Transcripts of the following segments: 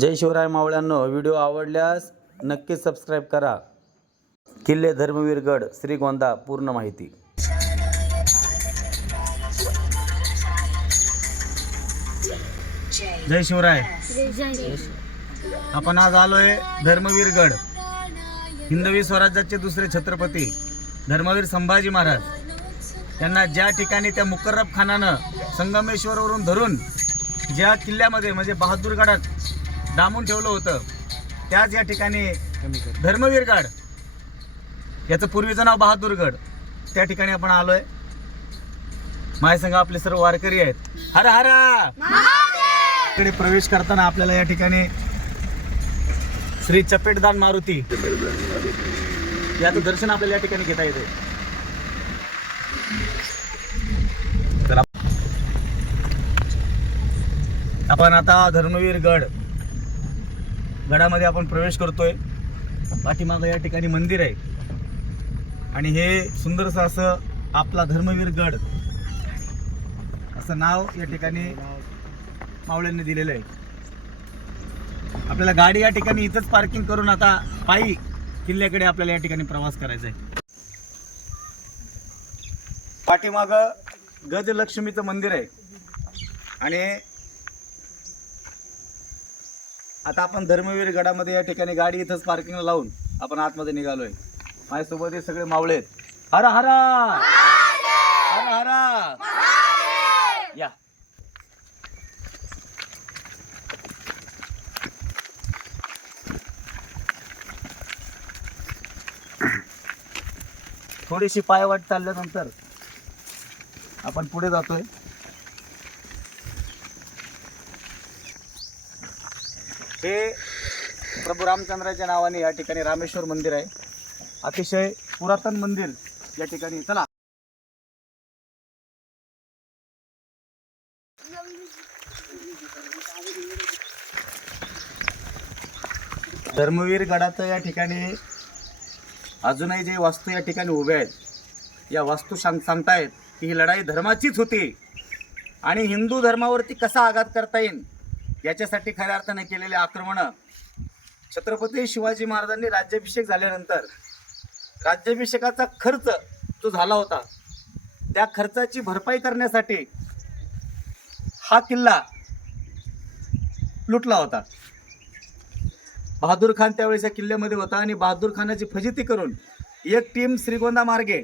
जय Shivray मावळ्यांनो video आवडल्यास नक्कीच subscribe करा. किल्ले धर्मवीर गड श्रीगोंदा पूर्ण माहिती. जय शिवराय. आपण आज आलोय धर्मवीर गड. हिंदवी स्वराज्याचे दुसरे छत्रपती धर्मवीर संभाजी महाराज. त्यांना ज्या ठिकाणी त्या मुकर्रब खानानं संगमेश्वरवरून धरून ज्या किल्ल्यामध्ये म्हणजे बहादूरगडात डांबून ठेवलं होतं. त्याच या ठिकाणी धर्मवीर गड याचं पूर्वीचं नाव बहादूरगड त्या ठिकाणी आपण आलोय. माझ्या संघ आपले सर्व वारकरी आहेत. हरा हरा! इकडे प्रवेश करताना आपल्याला या ठिकाणी श्री चपेटदान मारुती याचं दर्शन आपल्याला या ठिकाणी घेता येते. आपण आता धर्मवीर गड गडामध्ये आपण प्रवेश करतोय. पाठीमागं या ठिकाणी मंदिर आहे. आणि हे सुंदरसं असं आपला धर्मवीर गड असं नाव या ठिकाणी मावळ्यांनी दिलेलं आहे. आपल्याला गाडी या ठिकाणी इथंच पार्किंग करून आता पायी किल्ल्याकडे आपल्याला या ठिकाणी प्रवास करायचा आहे पाठीमाग गजलक्ष्मीचं मंदिर आहे. आणि आता आपण धर्मवीर गडामध्ये या ठिकाणी गाडी इथंच पार्किंगला लावून आपण आतमध्ये निघालोय. माझ्यासोबत हे सगळे मावळे आहेत. हरा हरा! हरा हरा! या. थोडीशी पायवाट चालल्यानंतर आपण पुढे जातोय. हे प्रभू रामचंद्राच्या नावाने या ठिकाणी रामेश्वर मंदिर आहे. अतिशय पुरातन मंदिर या ठिकाणी. चला. धर्मवीर गडाचं या ठिकाणी अजूनही जे वास्तू या ठिकाणी उभे आहेत या वास्तू सांग सांगतायत की ही लढाई धर्माचीच होती. आणि हिंदू धर्मावरती कसा आघात करता येईल याच्यासाठी खऱ्या अर्थाने केलेले आक्रमणं छत्रपती शिवाजी महाराजांनी राज्याभिषेक झाल्यानंतर राज्याभिषेकाचा खर्च जो झाला होता त्या खर्चाची भरपाई करण्यासाठी हा किल्ला लुटला होता. बहादूर खान त्यावेळेस या किल्ल्यामध्ये होता आणि बहादूर खानाची फजिती करून एक टीम श्रीगोंदा मार्गे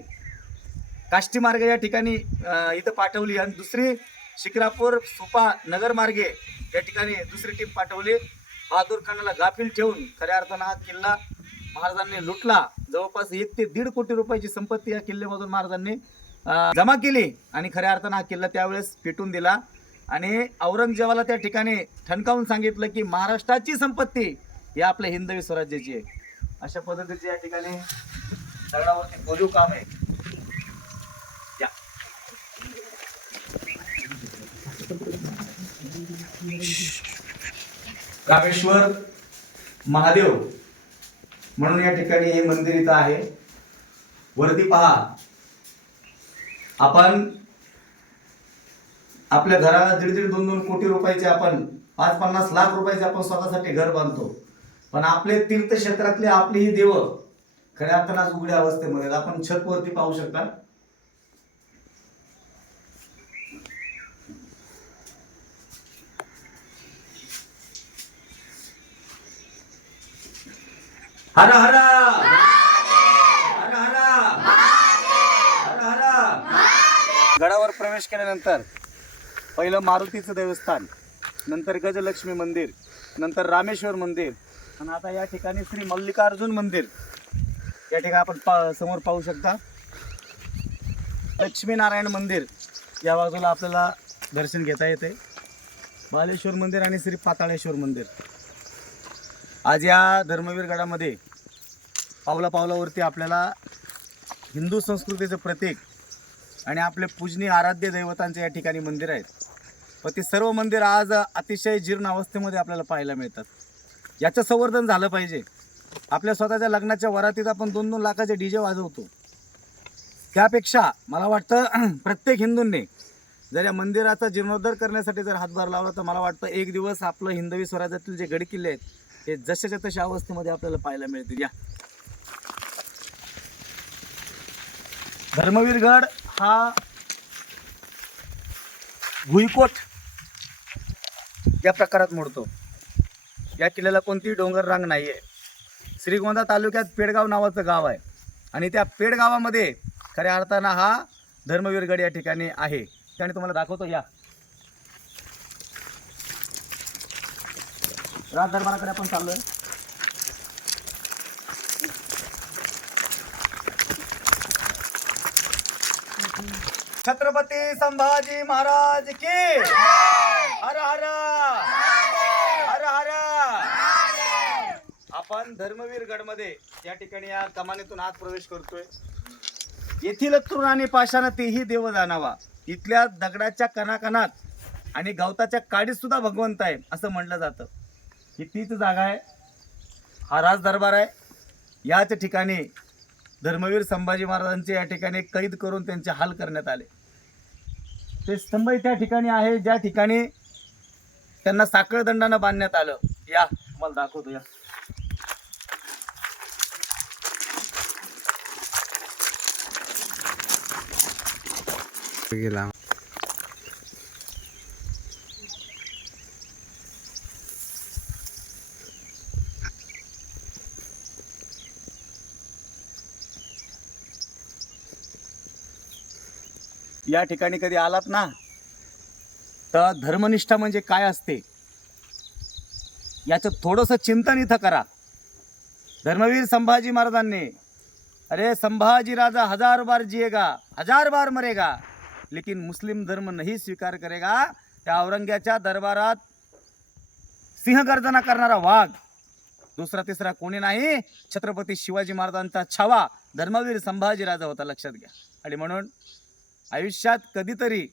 काष्टी मार्गे या ठिकाणी इथं पाठवली आणि दुसरी शिक्रापूर सुपा नगरमार्गे या ठिकाणी दुसरी टीम पाठवली. बहादूर खानाला गाफील ठेवून खऱ्या अर्थानं हा किल्ला महाराजांनी लुटला. जवळपास एक ते दीड कोटी रुपयाची संपत्ती या किल्ल्यामधून महाराजांनी जमा केली आणि खऱ्या अर्थानं हा किल्ला त्यावेळेस पेटून दिला. आणि औरंगजेबाला त्या ठिकाणी ठणकावून सांगितलं की महाराष्ट्राची संपत्ती ही आपल्या हिंदवी स्वराज्याची आहे. अशा पद्धतीचे या ठिकाणी दगडावरती कोरीव काम आहे. रामेश्वर महादेव म्हणून या ठिकाणी हे मंदिर इथं आहे. वरती पहा. आपण आपल्या घराला दीड दीड दोन दोन कोटी रुपयाचे आपण पाच पन्नास लाख रुपयाचे आपण स्वतःसाठी घर बांधतो. पण आपले तीर्थक्षेत्रातले आपली ही देव खऱ्या अर्थानं आज उघड्या अवस्थेमध्ये आपण छत वरती पाहू शकता. हर हर हर हर हर हर गडावर प्रवेश केल्यानंतर पहिलं मारुतीचं देवस्थान नंतर गजलक्ष्मी मंदिर नंतर रामेश्वर मंदिर आणि आता या ठिकाणी श्री मल्लिकार्जुन मंदिर. या ठिकाणी आपण पा समोर पाहू शकता. लक्ष्मीनारायण मंदिर या बाजूला आपल्याला दर्शन घेता येते. बालेश्वर मंदिर आणि श्री पाताळेश्वर मंदिर. आज या धर्मवीर गडामध्ये पावला पावलावरती आपल्याला हिंदू संस्कृतीचं प्रतीक आणि आपले पूजनीय आराध्य दैवतांचे या ठिकाणी मंदिर आहेत. पण ते सर्व मंदिर आज अतिशय जीर्ण अवस्थेमध्ये आपल्याला पाहायला मिळतात. याचं संवर्धन झालं पाहिजे. आपल्या स्वतःच्या लग्नाच्या वरातीत आपण दोन दोन लाखाचे डी जे वाजवतो. त्यापेक्षा मला वाटतं प्रत्येक हिंदूंनी जर या मंदिराचा जीर्णोद्धार करण्यासाठी जर हातभार लावला तर मला वाटतं एक दिवस आपलं हिंदवी स्वराज्यातील जे गडकिल्ले आहेत हे जशाच्या तशा अवस्थेमध्ये आपल्याला पाहायला मिळतील. या. धर्मवीरगड हा भुईकोट या प्रकारात मोडतो. या किल्ल्याला कोणतीही डोंगर रांग नाही आहे श्रीगोंदा तालुक्यात पेडगाव नावाचं गाव आहे. आणि त्या पेडगावामध्ये खऱ्या अर्थानं हा धर्मवीरगड या ठिकाणी आहे. त्याने तुम्हाला दाखवतो या. राज आपण चाललो आहे छत्रपती संभाजी महाराज की? हर हर! हर हर! आपण धर्मवीर गडमध्ये या ठिकाणी या कमानीतून आत प्रवेश करतोय. येथील तरुण आणि पाषाण तेही देव जाणावा. इथल्या दगडाच्या कणाकणात आणि गवताच्या काडीत सुद्धा भगवंत आहे असं म्हटलं जातं. ही तीच जागा आहे. हा राज दरबार आहे. याच ठिकाणी धर्मवीर संभाजी महाराजांचे या ठिकाणी कैद करून त्यांचे हाल करण्यात आले. ते स्तंभ त्या ठिकाणी आहे ज्या ठिकाणी त्यांना साखळदंडानं बांधण्यात आलं. या मला दाखवतो या. गेला. या ठिकाणी कधी आलात ना तर धर्मनिष्ठा म्हणजे काय असते? याचं थोडंसं चिंतन इथं करा. धर्मवीर संभाजी महाराजांनी अरे संभाजी राजा हजार बार जिएगा हजार बार मरेगा लेकिन मुस्लिम धर्म नहीं स्वीकार करेगा त्या औरंग्याच्या दरबारात सिंहगर्जना करणारा वाघ दुसरा तिसरा कोणी नाही छत्रपती शिवाजी महाराजांचा छावा धर्मवीर संभाजी राजा होता लक्षात घ्या. आणि म्हणून आयुष्यात कधीतरी